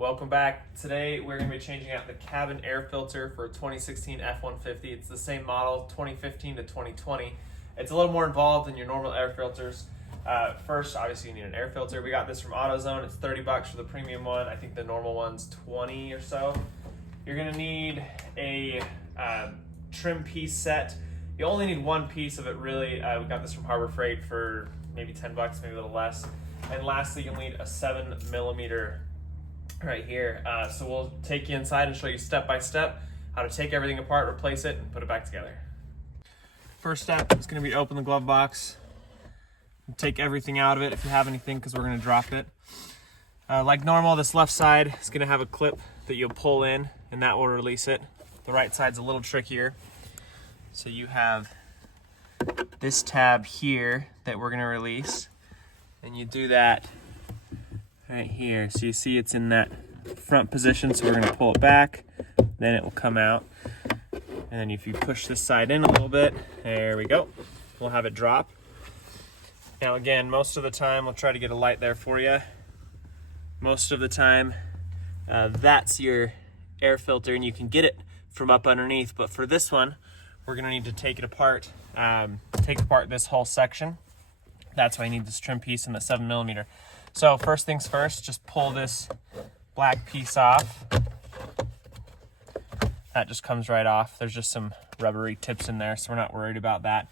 Welcome back. Today we're going to be changing out the cabin air filter for a 2016 F-150. It's the same model, 2015 to 2020. It's a little more involved than your normal air filters. First, obviously you need an air filter. We got this from AutoZone. It's $30 for the premium one. I think the normal one's 20 or so. You're going to need a trim piece set. You only need one piece of it really. We got this from Harbor Freight for maybe 10 bucks, maybe a little less. And lastly, you'll need a 7mm right here. So we'll take you inside and show you step by step how to take everything apart, replace it, and put it back together. First step is going to be open the glove box. Take everything out of it if you have anything, because we're going to drop it. Like normal, this left side is going to have a clip that you'll pull in, and that will release it. The right side's a little trickier. So you have this tab here that we're going to release, and you do that right here. So you see it's in that front position, so we're going to pull it back, then it will come out. And then if you push this side in a little bit, there we go. We'll have it drop. Now again, most of the time, we'll try to get a light there for you. Most of the time, that's your air filter, and you can get it from up underneath. But for this one, we're going to need to take it apart, take apart this whole section. That's why you need this trim piece and the 7mm. So first things first, just pull this black piece off. That just comes right off. There's just some rubbery tips in there, so we're not worried about that.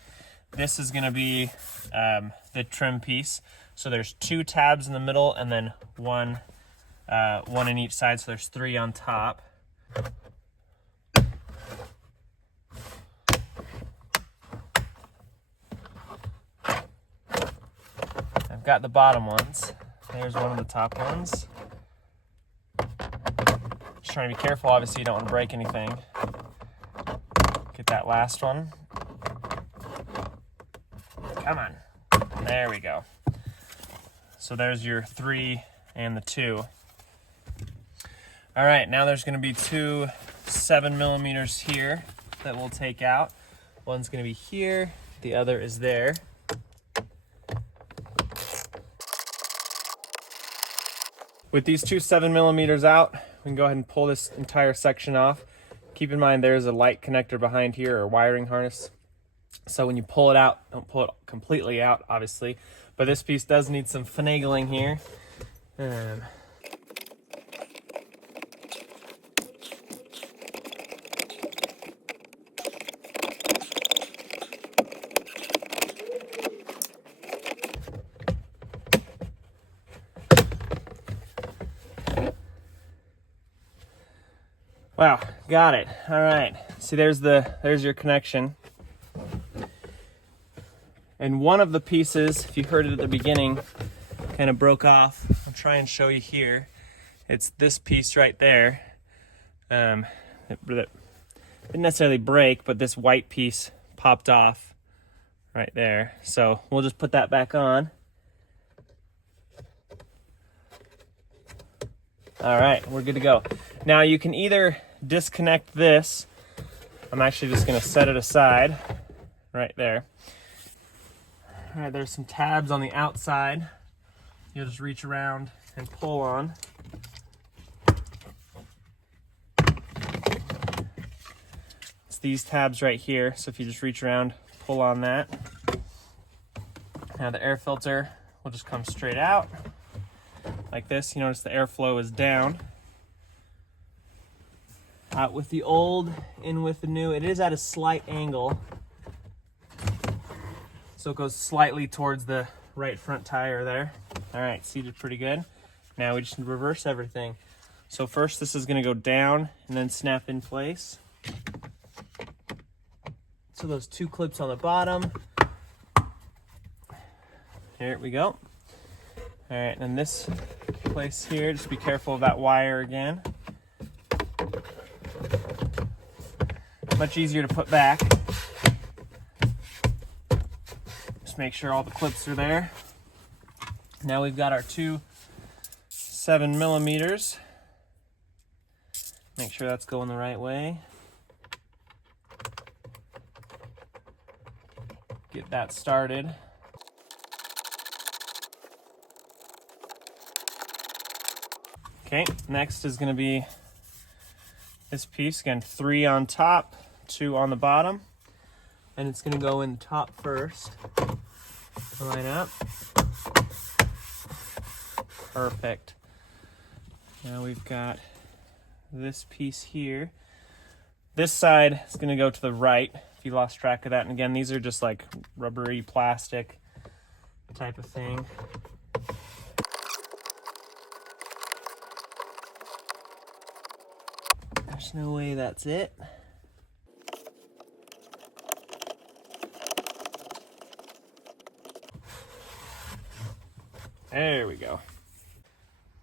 This is gonna be the trim piece. So there's 2 tabs in the middle and then one in each side, so there's 3 on top. I've got the bottom ones. There's one of the top ones. Just trying to be careful, obviously you don't want to break anything. Get that last one. Come on. There we go. So there's your 3 and the 2. All right, now there's gonna be 2 7mm here that we'll take out. One's gonna be here, the other is there. With these 2 7mm out, we can go ahead and pull this entire section off. Keep in mind there's a light connector behind here, or wiring harness. So when you pull it out, don't pull it completely out, obviously, but this piece does need some finagling here. Wow, got it. All right. See, there's your connection. And one of the pieces, if you heard it at the beginning, kind of broke off. I'll try and show you here. It's this piece right there. It didn't necessarily break, but this white piece popped off right there. So we'll just put that back on. All right, we're good to go. Now you can either disconnect this. I'm actually just going to set it aside right there. All right, there's some tabs on the outside. You'll just reach around and pull on. It's these tabs right here, so if you just reach around, pull on that. Now the air filter will just come straight out like this. You notice the airflow is down. Out with the old, in with the new. It is at a slight angle, so it goes slightly towards the right front tire there. All right, seated pretty good. Now we just reverse everything. So first this is gonna go down and then snap in place. So those 2 clips on the bottom. Here we go. All right, and this place here, just be careful of that wire again. Much easier to put back. Just make sure all the clips are there. Now we've got our 2 7mm. Make sure that's going the right way. Get that started. Okay, next is going to be this piece. Again, 3 on top, 2 on the bottom. And it's going to go in the top first. Line up. Perfect. Now we've got this piece here. This side is going to go to the right, if you lost track of that. And again, these are just like rubbery plastic type of thing. There's no way that's it. There we go.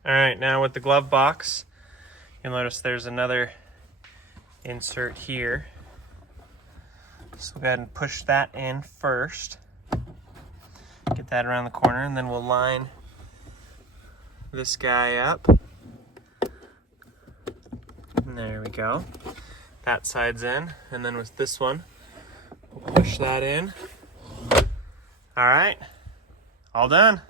All right, now with the glove box, you'll notice there's another insert here. So go ahead and push that in first. Get that around the corner, and then we'll line this guy up. And there we go. That side's in, and then with this one, we'll push that in. All right, all done.